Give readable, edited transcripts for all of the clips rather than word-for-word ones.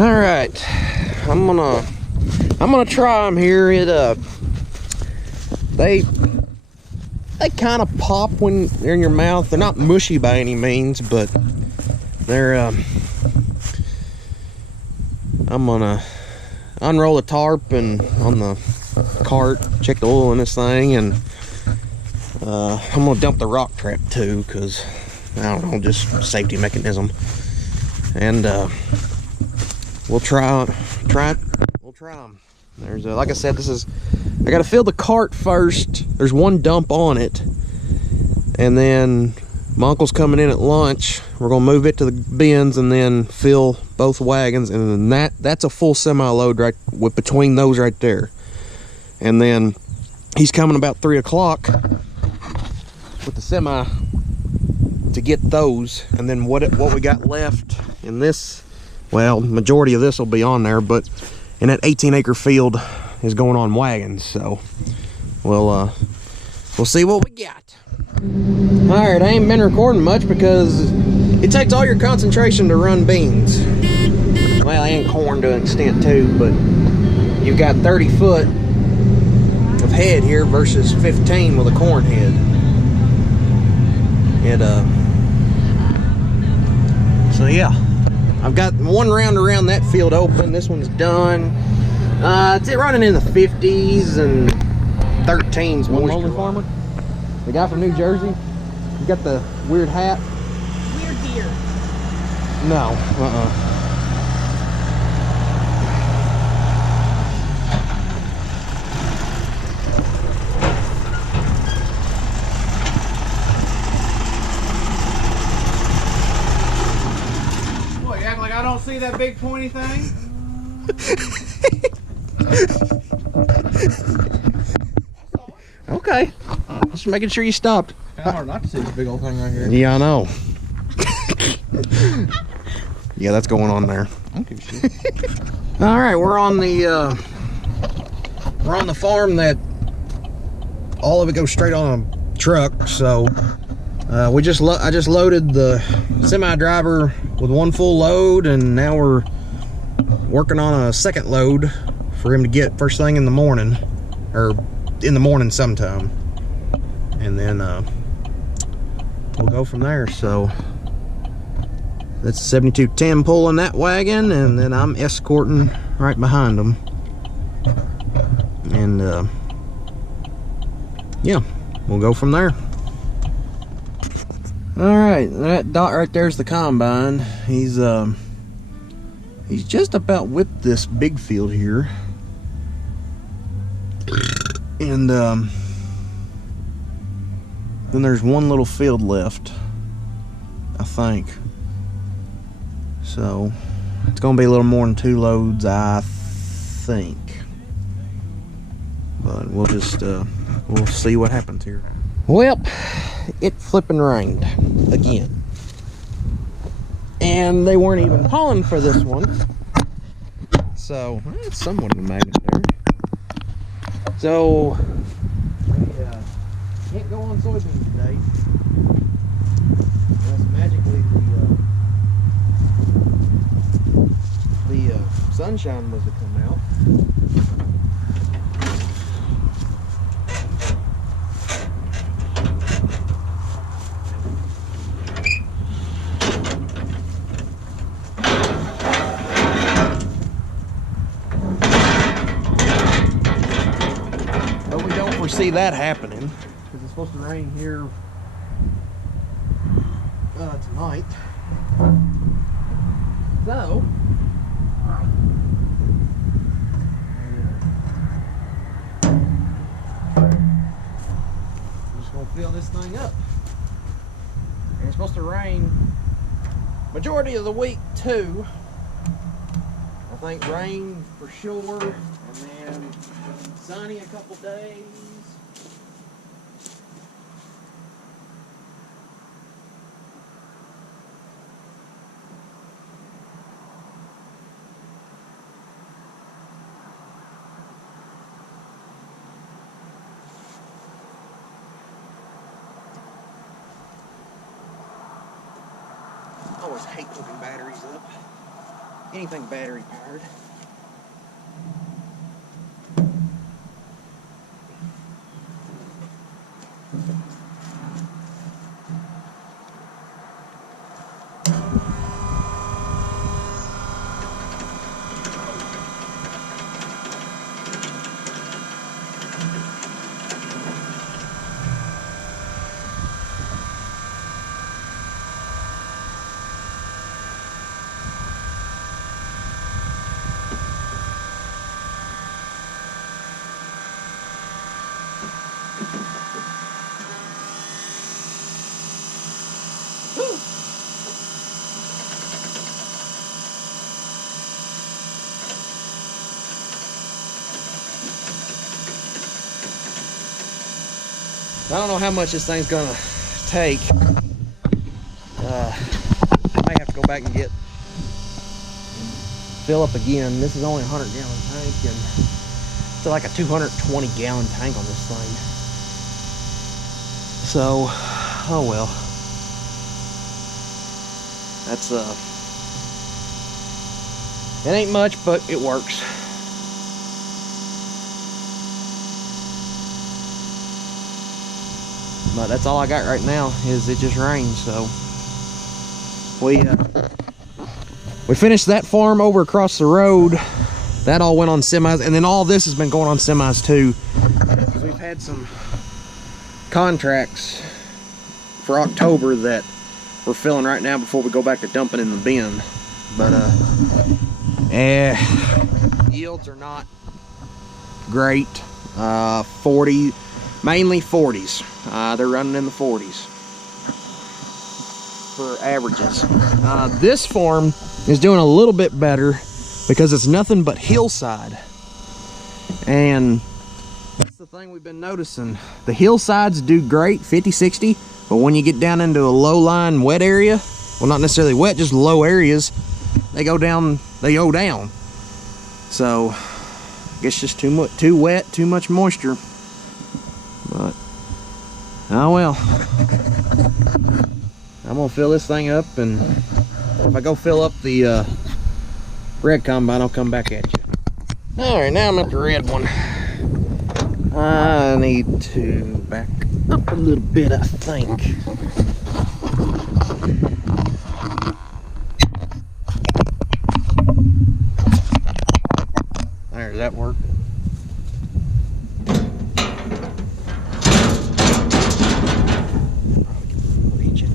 All right, I'm gonna try them here. They kind of pop when they're in your mouth. They're not mushy by any means, but they're I'm gonna unroll the tarp and on the cart, check the oil in this thing, and I'm gonna dump the rock trap too, because I don't know, just safety mechanism. And we'll try them. There's like I said, I gotta fill the cart first. There's one dump on it, and then my uncle's coming in at lunch. We're gonna move it to the bins and then fill both wagons, and then that's a full semi load right with between those right there. And then he's coming about 3 o'clock with the semi to get those, and then what we got left in this, well, majority of this will be on there, but in that 18-acre field is going on wagons, so we'll see what we got. All right, I ain't been recording much because it takes all your concentration to run beans. Well, and corn to an extent too, but you've got 30 foot of head here versus 15 with a corn head. So yeah, I've got one round around that field open. This one's done. It's running in the 50s and 13s. One molding farmer, the guy from New Jersey. He got the weird hat. Weird deer. No, What, you act like I don't see that big pointy thing? Okay, just making sure you stopped. Kind of hard not to see this big old thing right here. Yeah, I know. Yeah, that's going on there. I don't give a shit. All right, we're on the farm that all of it goes straight on a truck. So I just loaded the semi driver with one full load, and now we're working on a second load for him to get first thing in the morning, or in the morning sometime, and then we'll go from there. So that's 7210 pulling that wagon, and then I'm escorting right behind them. And yeah, we'll go from there. All right, that dot right there is the combine. He's just about with this big field here, and then there's one little field left, I think. So it's gonna be a little more than 2 loads, I think. But we'll just we'll see what happens here. Well, it flipping rained again, and they weren't even hauling for this one. So it's somewhat of a magnet there. So we can't go on soybeans today. Unless magically the sunshine was to come out. But we don't foresee that happening, because it's supposed to rain here tonight. So I'm just gonna fill this thing up. And it's supposed to rain majority of the week too. I think rain for sure, and then sunny a couple days. I always hate hooking batteries up. anything battery powered. I don't know how much this thing's gonna take. I may have to go back and fill up again. This is only a 100-gallon tank, and it's like a 220-gallon tank on this thing. So, oh well. That's it ain't much, but it works. But that's all I got right now, is it just rained. So we finished that farm over across the road. That all went on semis, and then all this has been going on semis too, because we've had some contracts for October that we're filling right now before we go back to dumping in the bin. But yields are not great. 40, mainly 40s. They're running in the 40s for averages. This farm is doing a little bit better because it's nothing but hillside, and that's the thing we've been noticing. The hillsides do great, 50, 60, but when you get down into a low-lying wet area, well, not necessarily wet, just low areas, they go down. So I guess just too wet, too much moisture. But oh well. I'm gonna fill this thing up, and if I go fill up the red combine, I'll come back at you. All right, now I'm at the red one. I need to back up a little bit, I think. There, does that work? Reach it.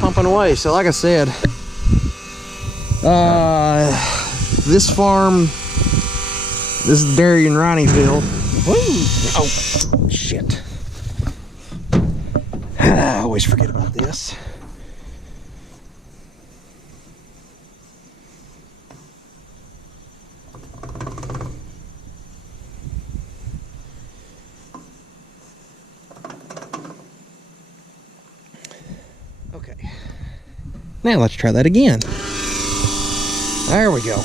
Pumping away. So like I said, this farm, this is Dairy and Rineyville. Woo! Oh shit. I always forget about this. Now let's try that again. There we go.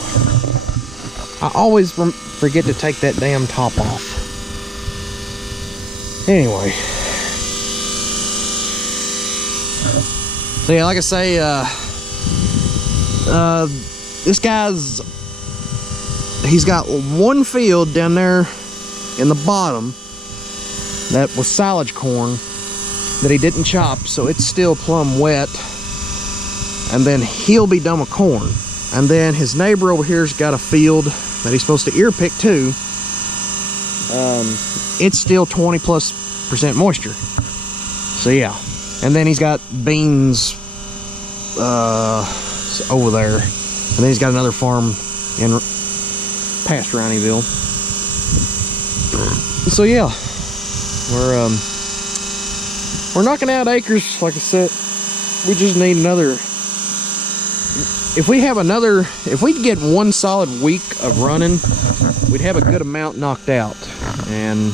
I always forget to take that damn top off. Anyway. So yeah, like I say, this guy's, he's got one field down there in the bottom that was silage corn that he didn't chop, so it's still plumb wet. And then he'll be done with corn. And then his neighbor over here's got a field that he's supposed to ear pick too. It's still 20+% moisture. So yeah. And then he's got beans over there. And then he's got another farm in past Rineyville. So yeah, we're knocking out acres, like I said. We just need another. If we get one solid week of running, we'd have a good amount knocked out. And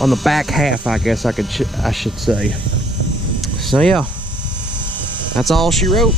on the back half, I guess I should say. So yeah, that's all she wrote.